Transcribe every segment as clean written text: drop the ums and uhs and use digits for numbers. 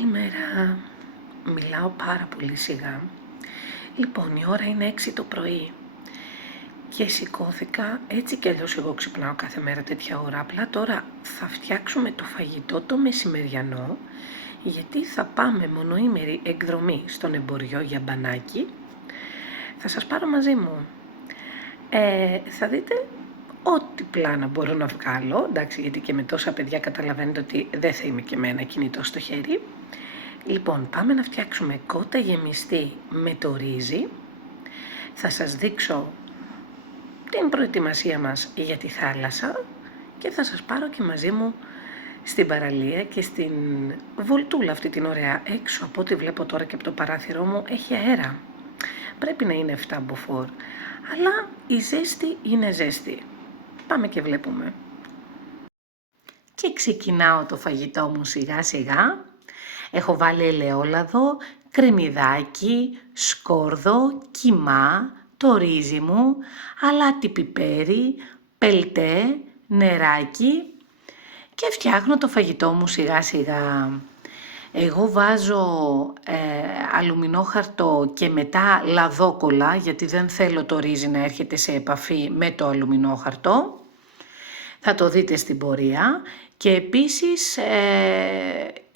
Καλημέρα. Μιλάω πάρα πολύ σιγά. Λοιπόν, η ώρα είναι 6 το πρωί και σηκώθηκα, έτσι κι αλλιώς εγώ ξυπνάω κάθε μέρα τέτοια ώρα. Απλά τώρα θα φτιάξουμε το φαγητό το μεσημεριανό, γιατί θα πάμε μονοήμερη εκδρομή στον Εμποριό για μπανάκι. Θα σας πάρω μαζί μου. Θα δείτε ό,τι πλάνα μπορώ να βγάλω, εντάξει, γιατί και με τόσα παιδιά καταλαβαίνετε ότι δεν θα είμαι και με ένα κινητό στο χέρι. Λοιπόν, πάμε να φτιάξουμε κότα γεμιστή με το ρύζι. Θα σας δείξω την προετοιμασία μας για τη θάλασσα και θα σας πάρω και μαζί μου στην παραλία και στην βολτούλα αυτή την ωραία. Έξω από ό,τι βλέπω τώρα και από το παράθυρό μου έχει αέρα. Πρέπει να είναι 7 μποφόρ, αλλά η ζέστη είναι ζέστη. Πάμε και βλέπουμε. Και ξεκινάω το φαγητό μου σιγά σιγά. Έχω βάλει ελαιόλαδο, κρεμμυδάκι, σκόρδο, κιμά, το ρύζι μου, αλάτι πιπέρι, πελτέ, νεράκι και φτιάχνω το φαγητό μου σιγά σιγά. Εγώ βάζω αλουμινόχαρτο και μετά λαδόκολλα, γιατί δεν θέλω το ρύζι να έρχεται σε επαφή με το αλουμινόχαρτο. Θα το δείτε στην πορεία. Και επίσης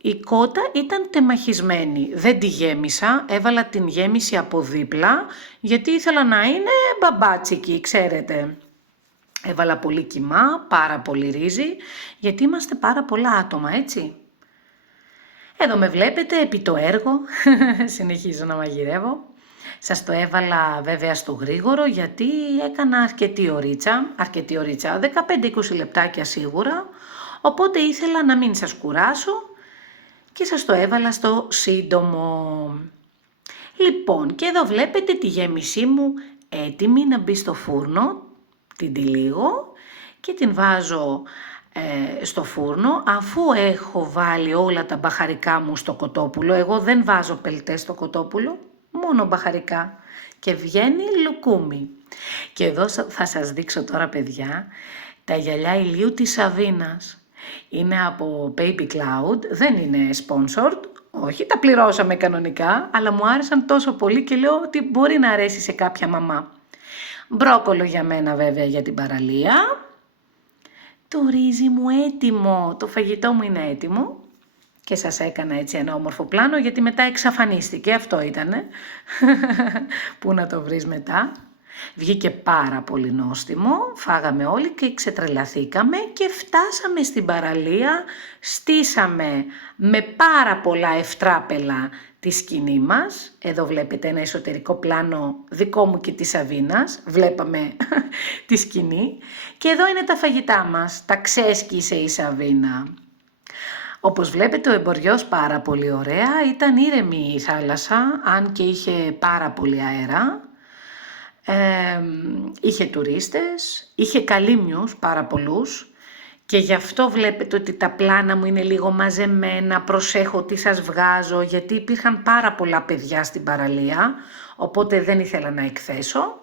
η κότα ήταν τεμαχισμένη, δεν τη γέμισα, έβαλα την γέμιση από δίπλα, γιατί ήθελα να είναι μπαμπάτσικη, ξέρετε. Έβαλα πολύ κιμά, πάρα πολύ ρύζι, γιατί είμαστε πάρα πολλά άτομα, έτσι. Εδώ με βλέπετε επί το έργο, συνεχίζω να μαγειρεύω. Σας το έβαλα βέβαια στο γρήγορο, γιατί έκανα αρκετή ωρίτσα, 15-20 λεπτάκια σίγουρα, οπότε ήθελα να μην σας κουράσω και σας το έβαλα στο σύντομο. Λοιπόν, και εδώ βλέπετε τη γέμισή μου έτοιμη να μπει στο φούρνο, την τυλίγω και την βάζω στο φούρνο, αφού έχω βάλει όλα τα μπαχαρικά μου στο κοτόπουλο. Εγώ δεν βάζω πελτέ στο κοτόπουλο, μόνο μπαχαρικά και βγαίνει λουκούμι. Και εδώ θα σας δείξω τώρα, παιδιά, τα γυαλιά ηλίου της Σαβίνας. Είναι από Baby Cloud, δεν είναι sponsored, όχι, τα πληρώσαμε κανονικά, αλλά μου άρεσαν τόσο πολύ και λέω ότι μπορεί να αρέσει σε κάποια μαμά. Μπρόκολο για μένα βέβαια για την παραλία. Το ρύζι μου έτοιμο, το φαγητό μου είναι έτοιμο και σας έκανα έτσι ένα όμορφο πλάνο, γιατί μετά εξαφανίστηκε, αυτό ήτανε, πού να το βρεις μετά. Βγήκε πάρα πολύ νόστιμο, φάγαμε όλοι και ξετρελαθήκαμε και φτάσαμε στην παραλία, στήσαμε με πάρα πολλά ευτράπελα τη σκηνή μας. Εδώ βλέπετε ένα εσωτερικό πλάνο δικό μου και της Σαβίνας, βλέπαμε τη σκηνή. Και εδώ είναι τα φαγητά μας, τα ξέσκησε η Σαβίνα. Όπως βλέπετε ο Εμποριος πάρα πολύ ωραία, ήταν ήρεμη η θάλασσα, αν και είχε πάρα πολύ αέρα. Είχε τουρίστες, είχε καλύμνιους πάρα πολλούς και γι' αυτό βλέπετε ότι τα πλάνα μου είναι λίγο μαζεμένα, προσέχω τι σας βγάζω, γιατί υπήρχαν πάρα πολλά παιδιά στην παραλία, οπότε δεν ήθελα να εκθέσω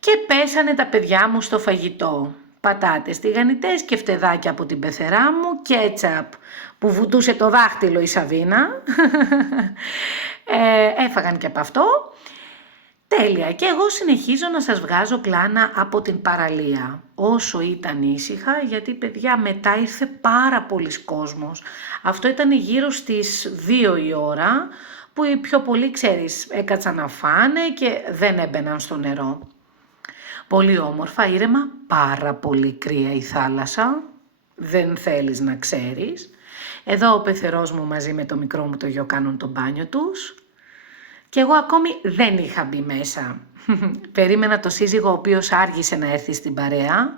και πέσανε τα παιδιά μου στο φαγητό. Πατάτες τηγανιτές και φτεδάκια από την πεθερά μου, κέτσαπ που βουτούσε το δάχτυλο η Σαβίνα, έφαγαν και από αυτό. Τέλεια, και εγώ συνεχίζω να σας βγάζω πλάνα από την παραλία, όσο ήταν ήσυχα, γιατί παιδιά μετά ήρθε πάρα πολλοί κόσμος. Αυτό ήταν γύρω στις 2 η ώρα, που οι πιο πολλοί, ξέρεις, έκατσαν να φάνε και δεν έμπαιναν στο νερό. Πολύ όμορφα, ήρεμα, πάρα πολύ κρύα η θάλασσα, δεν θέλεις να ξέρεις. Εδώ ο πεθερός μου μαζί με το μικρό μου το γιο κάνουν το μπάνιο τους. Και εγώ ακόμη δεν είχα μπει μέσα. Περίμενα το σύζυγο, ο οποίος άργησε να έρθει στην παρέα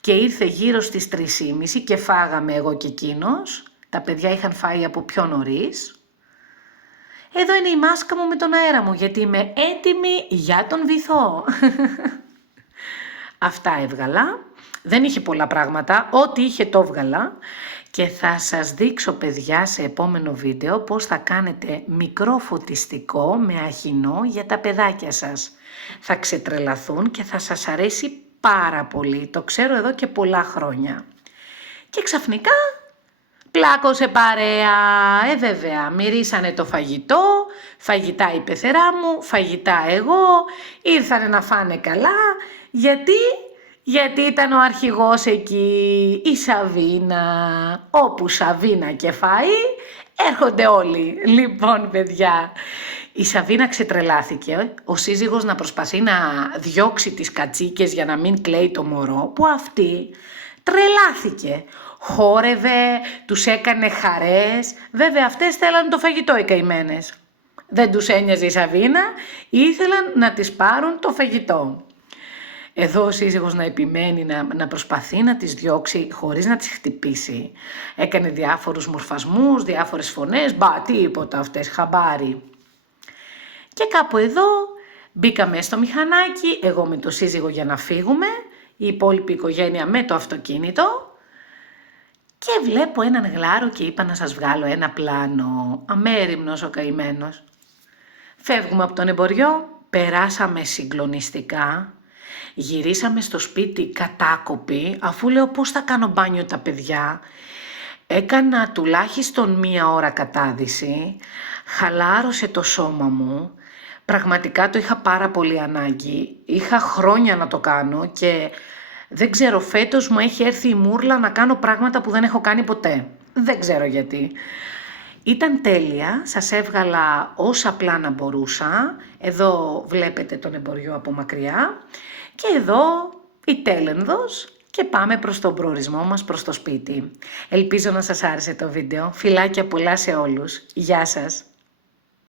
και ήρθε γύρω στις 3:30 και φάγαμε εγώ και εκείνος. Τα παιδιά είχαν φάει από πιο νωρίς. Εδώ είναι η μάσκα μου με τον αέρα μου, γιατί είμαι έτοιμη για τον βυθό. Αυτά έβγαλα. Δεν είχε πολλά πράγματα, ό,τι είχε το έβγαλα. Και θα σας δείξω, παιδιά, σε επόμενο βίντεο πώς θα κάνετε μικρό φωτιστικό με αχινό για τα παιδάκια σας. Θα ξετρελαθούν και θα σας αρέσει πάρα πολύ. Το ξέρω εδώ και πολλά χρόνια. Και ξαφνικά Πλάκωσε παρέα, βέβαια, μυρίσανε το φαγητό, φαγητά η πεθερά μου, φαγητά εγώ, ήρθανε να φάνε καλά, γιατί ήταν ο αρχηγός εκεί, η Σαβίνα, όπου Σαβίνα και φάει, έρχονται όλοι. Λοιπόν, παιδιά, η Σαβίνα ξετρελάθηκε, ο σύζυγος να προσπαθεί να διώξει τις κατσίκες για να μην κλαίει το μωρό, που αυτή τρελάθηκε. Χόρευε, τους έκανε χαρές, βέβαια αυτές θέλαν το φαγητό οι καημένες. Δεν τους ένοιαζε η Σαβίνα, ήθελαν να τις πάρουν το φαγητό. Εδώ ο σύζυγος να επιμένει, να προσπαθεί να τις διώξει χωρίς να τις χτυπήσει. Έκανε διάφορους μορφασμούς, διάφορες φωνές, τίποτα αυτές, χαμπάρι. Και κάπου εδώ μπήκαμε στο μηχανάκι, εγώ με το σύζυγο για να φύγουμε, η υπόλοιπη οικογένεια με το αυτοκίνητο. Και βλέπω έναν γλάρο και είπα να σας βγάλω ένα πλάνο, αμέριμνος ο καημένος. Φεύγουμε από τον εμποριό, περάσαμε συγκλονιστικά, γυρίσαμε στο σπίτι κατάκοποι, αφού λέω πώς θα κάνω μπάνιο τα παιδιά. Έκανα τουλάχιστον 1 ώρα κατάδυση, χαλάρωσε το σώμα μου, πραγματικά το είχα πάρα πολύ ανάγκη, είχα χρόνια να το κάνω και δεν ξέρω, φέτος μου έχει έρθει η μούρλα να κάνω πράγματα που δεν έχω κάνει ποτέ. Δεν ξέρω γιατί. Ήταν τέλεια, σας έβγαλα όσα πλάνα μπορούσα. Εδώ βλέπετε τον εμποριό από μακριά και εδώ η τέλενδος και πάμε προς τον προορισμό μας, προς το σπίτι. Ελπίζω να σας άρεσε το βίντεο. Φιλάκια πολλά σε όλους. Γεια σας.